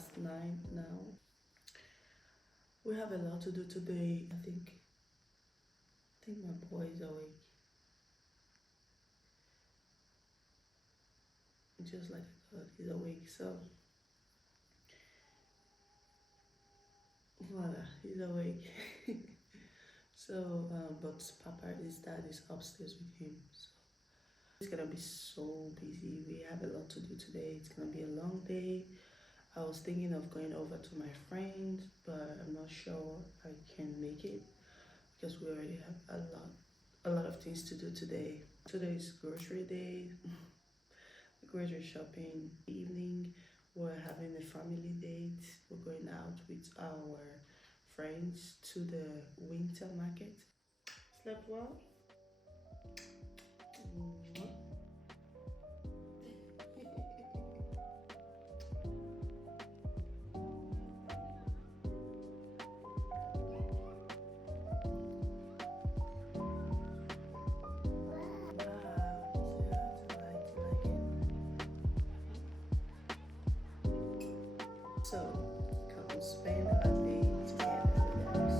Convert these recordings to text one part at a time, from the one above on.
past 9 now. We have a lot to do today. I think my boy is awake. Just like God, he's awake. So voila, he's awake. But Papa, his dad is upstairs with him. So it's gonna be so busy. We have a lot to do today. It's gonna be a long day. I was thinking of going over to my friend, but I'm not sure I can make it because we already have a lot of things to do today. Today is grocery day, grocery shopping evening. We're having a family date. We're going out with our friends to the winter market. Slept well? Mwah. Wow, so you have to like it. So come spend a day together with us.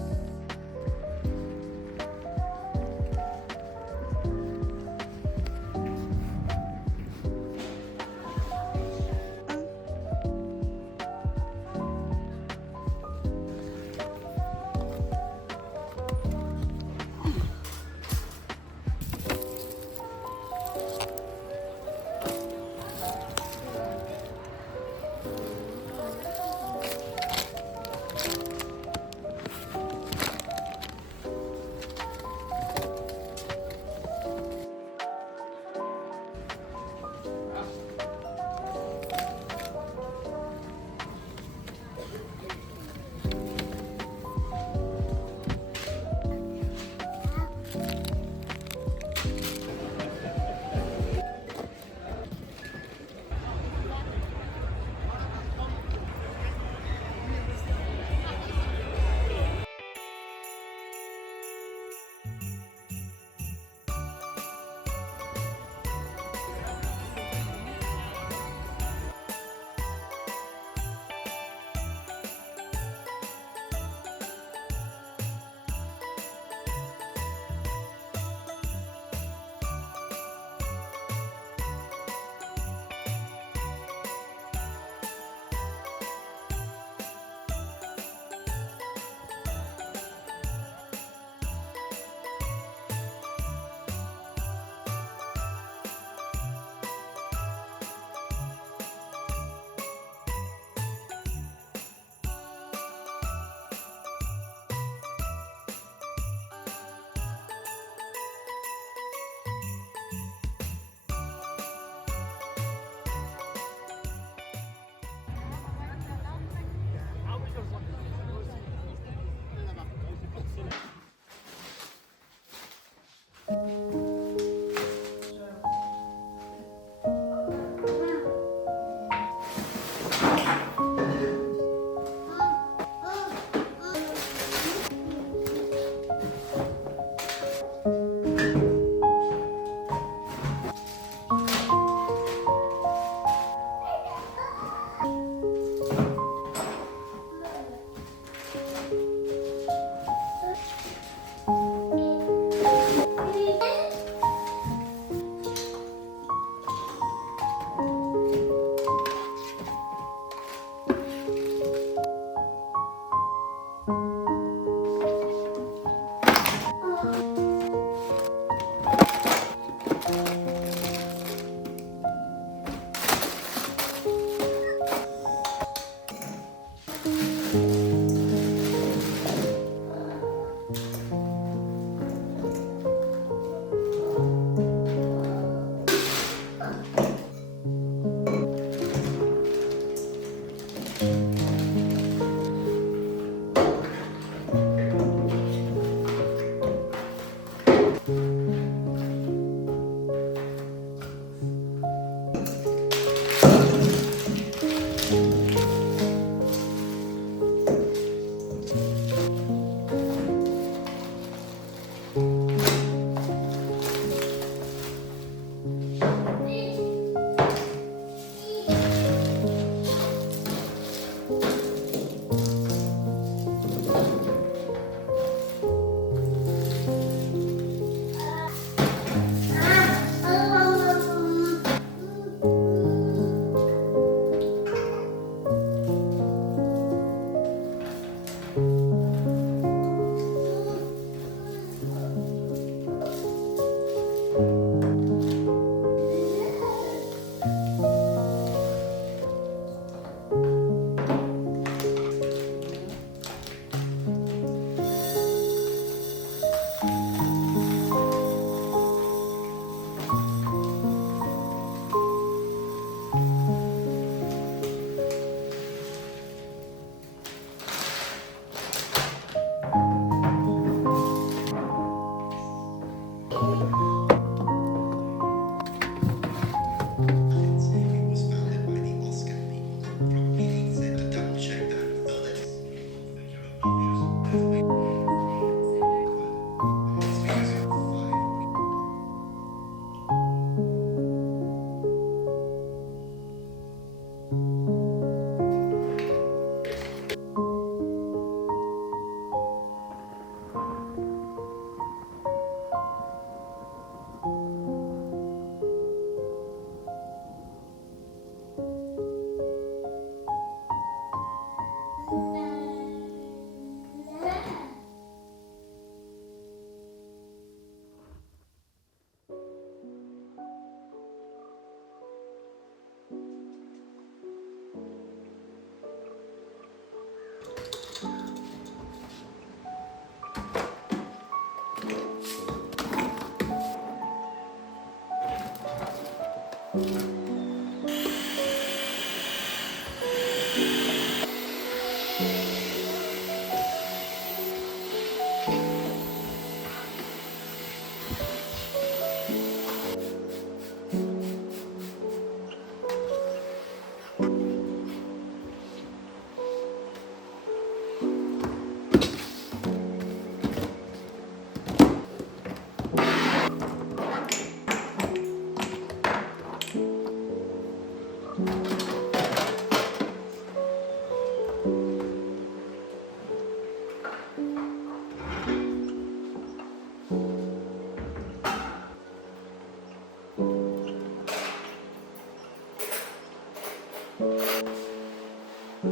So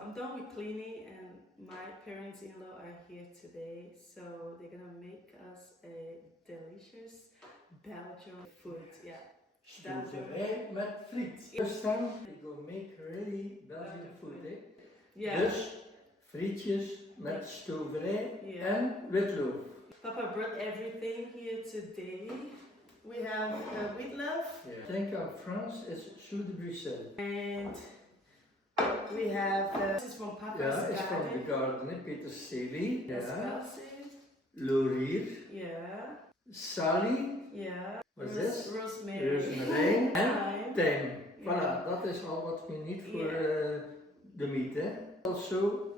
I'm done with cleaning and my parents-in-law are here today. So they're gonna make us a delicious Belgian food. Yeah. Stoverij met friet. First time we go make really Belgian food. Yeah. Dus frietjes met stoverij en witloof. Papa brought everything here today. We have wheatloaf. Yeah. Think of France is Sud de Bruxelles. And we have this is from Papa's garden. It's from the garden. Peterselie. Yeah. Laurier. Yeah. Salie. Yeah. What's this? Rosemary. Rosemary. En thyme. Voilà, dat is al wat we need voor de meat. Also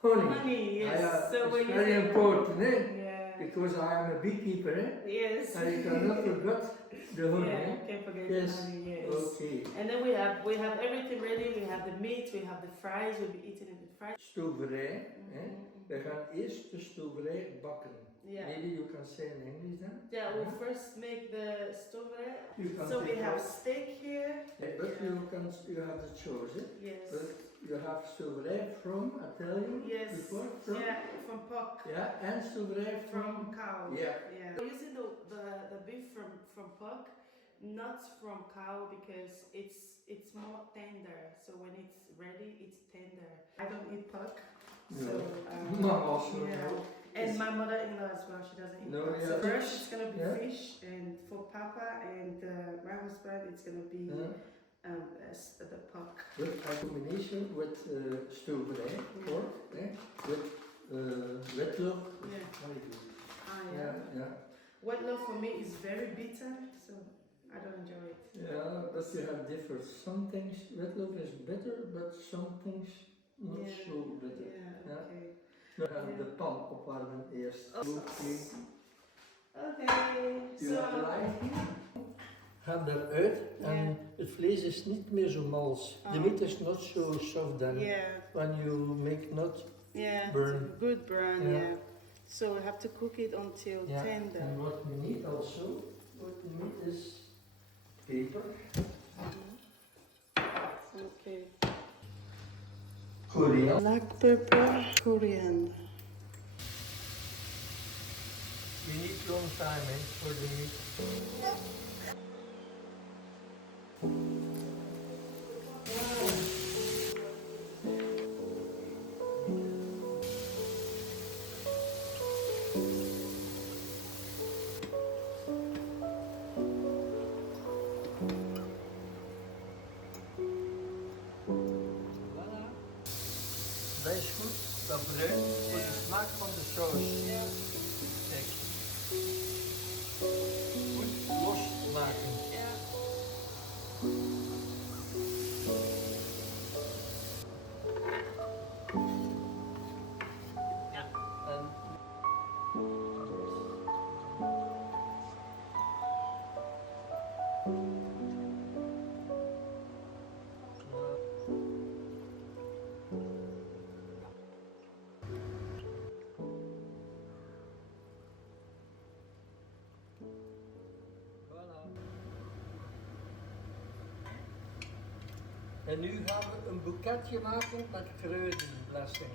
honey. Honey, yes. So it's very important, Yeah. because I am a beekeeper. Yes. And you cannot forget the honey. Yeah, can't forget the honey. Yes. Okay. And then we have everything ready. We have the meat. We have the fries. We'll be eating in the fries. Stoverij. We gaan eerst de stoverij bakken. Yeah. Maybe you can say in English then. Yeah, we'll first make the stoverij. So we have steak here. But you have the choice. Yes. But you have stoverij from, I tell you before, from pork. Yeah, and stoverij from cow. Yeah. We're using the beef from pork, not from cow, because it's more tender. So when it's ready, it's tender. I don't eat pork. No. So Mom also no. And my mother-in-law as well, she doesn't eat pork. So first it's gonna be fish, and for Papa and my husband it's gonna be the pork. With a combination with stoverij, pork, with witloof. Witloof for me is very bitter, so I don't enjoy it. Yeah, but you have different. Some things witloof is bitter, but some things not so bitter. Yeah, okay. We gaan de pan opwarmen eerst. Okay. You have light. Gaat eruit en het vlees is niet meer zo mals. The meat is not so soft then. When you make not burn. Good burn, yeah. So we have to cook it until tender. And what we need also, what we need is paper. Okay. Coriander. Black pepper, coriander. We need long time for the meat. Dat is goed, dat bruin voor de smaak van de saus. Kijk. Goed losmaken. En nu gaan we een boeketje maken met kruidenblessing.